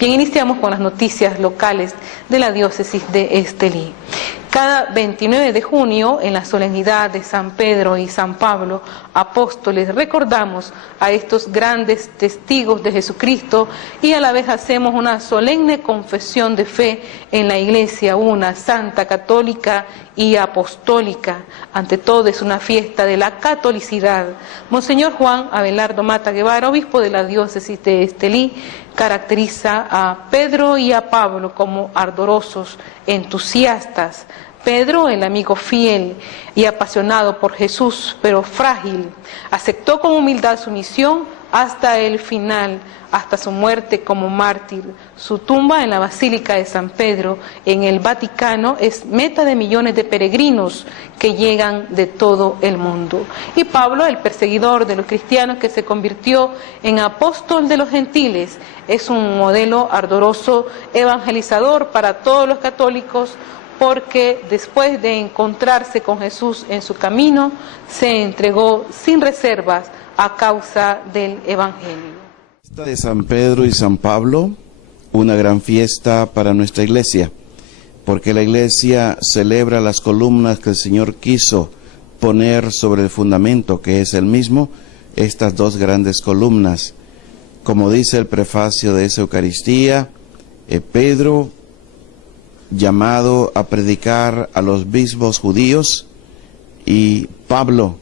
Bien, iniciamos con las noticias locales de la diócesis de Estelí. Cada 29 de junio, en la solemnidad de San Pedro y San Pablo, apóstoles, recordamos a estos grandes testigos de Jesucristo y a la vez hacemos una solemne confesión de fe en la Iglesia, una santa, católica y apostólica. Ante todo es una fiesta de la catolicidad. Monseñor Juan Abelardo Mata Guevara, obispo de la diócesis de Estelí, caracteriza a Pedro y a Pablo como ardorosos, entusiastas. Pedro, el amigo fiel y apasionado por Jesús, pero frágil, aceptó con humildad su misión hasta el final, hasta su muerte como mártir. Su tumba en la Basílica de San Pedro, en el Vaticano, es meta de millones de peregrinos que llegan de todo el mundo. Y Pablo, el perseguidor de los cristianos que se convirtió en apóstol de los gentiles, es un modelo ardoroso evangelizador para todos los católicos, porque después de encontrarse con Jesús en su camino, se entregó sin reservas a causa del Evangelio. Fiesta de San Pedro y San Pablo, una gran fiesta para nuestra iglesia, porque la iglesia celebra las columnas que el Señor quiso poner sobre el fundamento, que es el mismo, estas dos grandes columnas. Como dice el prefacio de esa Eucaristía, Pedro, llamado a predicar a los obispos judíos, y Pablo,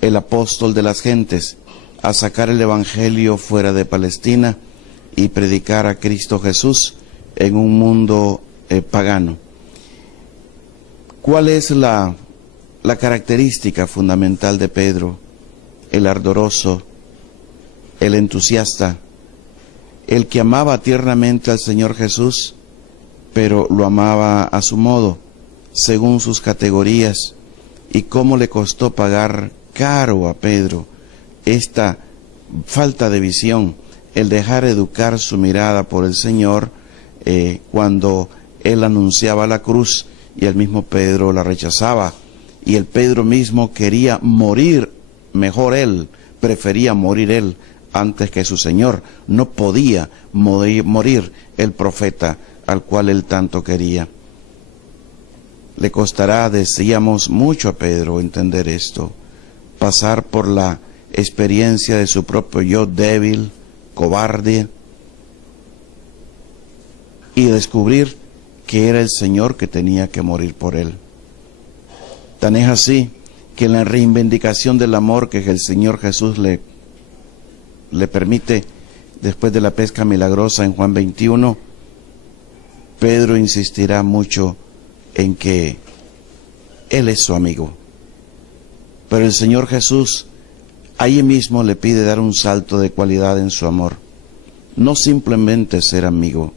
el apóstol de las gentes, a sacar el Evangelio fuera de Palestina y predicar a Cristo Jesús en un mundo pagano. ¿Cuál es la característica fundamental de Pedro? El ardoroso, el entusiasta, el que amaba tiernamente al Señor Jesús, pero lo amaba a su modo, según sus categorías. Y cómo le costó pagar caro a Pedro esta falta de visión, el dejar educar su mirada por el Señor cuando Él anunciaba la cruz y el mismo Pedro la rechazaba. Y el Pedro mismo quería morir, mejor él, prefería morir él antes que su Señor. No podía morir el profeta al cual él tanto quería. Le costará, decíamos, mucho a Pedro entender esto, pasar por la experiencia de su propio yo débil, cobarde, y descubrir que era el Señor que tenía que morir por él. Tan es así que en la reivindicación del amor que el Señor Jesús le permite después de la pesca milagrosa en Juan 21, Pedro insistirá mucho en que Él es su amigo. Pero el Señor Jesús ahí mismo le pide dar un salto de cualidad en su amor. No simplemente ser amigo,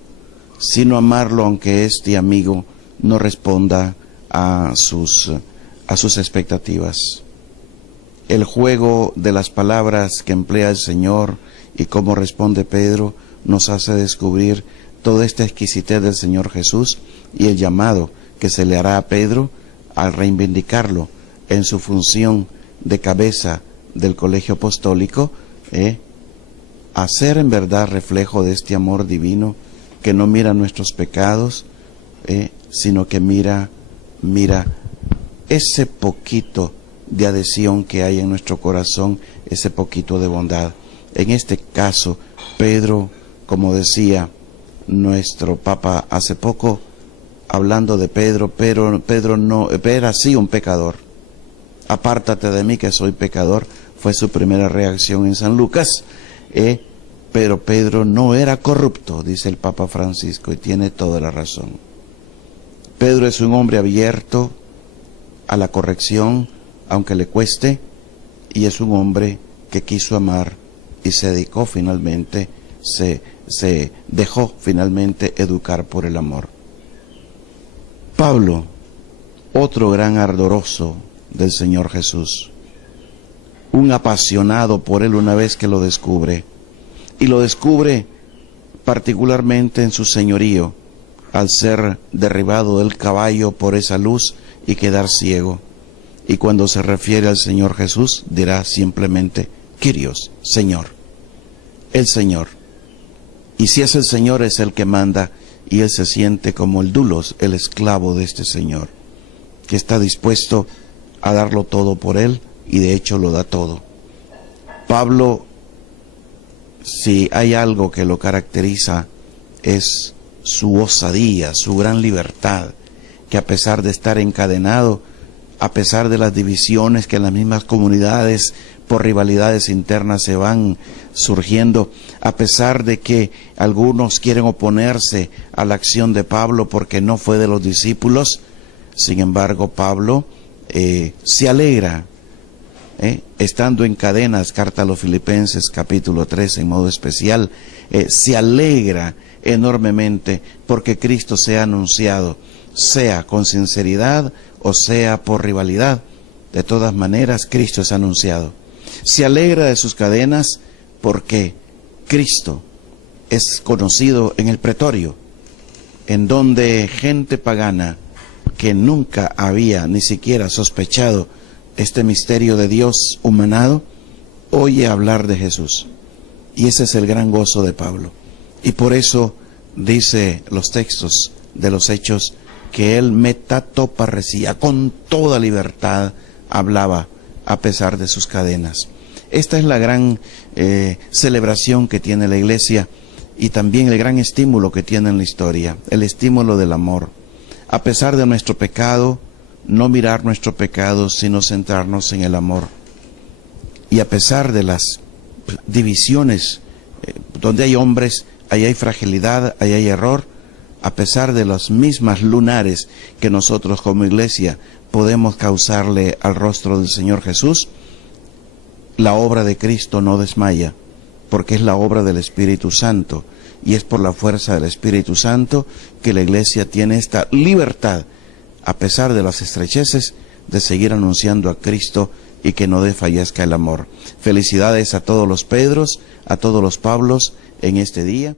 sino amarlo aunque este amigo no responda a sus expectativas. El juego de las palabras que emplea el Señor y cómo responde Pedro nos hace descubrir toda esta exquisitez del Señor Jesús y el llamado que se le hará a Pedro al reivindicarlo en su función de cabeza del colegio apostólico, a ser en verdad reflejo de este amor divino que no mira nuestros pecados, sino que mira ese poquito de adhesión que hay en nuestro corazón, ese poquito de bondad. En este caso, Pedro, como decía nuestro Papa hace poco, hablando de Pedro no era así un pecador. Apártate de mí que soy pecador, fue su primera reacción en San Lucas. Pero Pedro no era corrupto, dice el Papa Francisco, y tiene toda la razón. Pedro es un hombre abierto a la corrección, aunque le cueste, y es un hombre que quiso amar y se dedicó finalmente, se dejó finalmente educar por el amor. Pablo, otro gran ardoroso del Señor Jesús, un apasionado por él una vez que lo descubre, y lo descubre particularmente en su señorío, al ser derribado del caballo por esa luz y quedar ciego. Y cuando se refiere al Señor Jesús, dirá simplemente, Kyrios, Señor, el Señor. Y si es el Señor, es el que manda, y él se siente como el dulos, el esclavo de este Señor, que está dispuesto a darlo todo por él, y de hecho lo da todo. Pablo, si hay algo que lo caracteriza, es su osadía, su gran libertad, que a pesar de estar encadenado, a pesar de las divisiones que en las mismas comunidades por rivalidades internas se van surgiendo, a pesar de que algunos quieren oponerse a la acción de Pablo porque no fue de los discípulos, sin embargo Pablo se alegra, estando en cadenas, carta a los Filipenses capítulo 3 en modo especial, se alegra enormemente porque Cristo sea anunciado, sea con sinceridad o sea por rivalidad. De todas maneras, Cristo es anunciado. Se alegra de sus cadenas porque Cristo es conocido en el pretorio, en donde gente pagana que nunca había ni siquiera sospechado este misterio de Dios humanado, oye hablar de Jesús. Y ese es el gran gozo de Pablo. Y por eso dice los textos de los Hechos que él metato parresía, con toda libertad hablaba a pesar de sus cadenas. Esta es la gran celebración que tiene la Iglesia y también el gran estímulo que tiene en la historia, el estímulo del amor. A pesar de nuestro pecado, no mirar nuestro pecado, sino centrarnos en el amor. Y a pesar de las divisiones, donde hay hombres, ahí hay fragilidad, ahí hay error, a pesar de las mismas lunares que nosotros como Iglesia podemos causarle al rostro del Señor Jesús, la obra de Cristo no desmaya, porque es la obra del Espíritu Santo, y es por la fuerza del Espíritu Santo que la Iglesia tiene esta libertad, a pesar de las estrecheces, de seguir anunciando a Cristo y que no desfallezca el amor. Felicidades a todos los Pedros, a todos los Pablos en este día.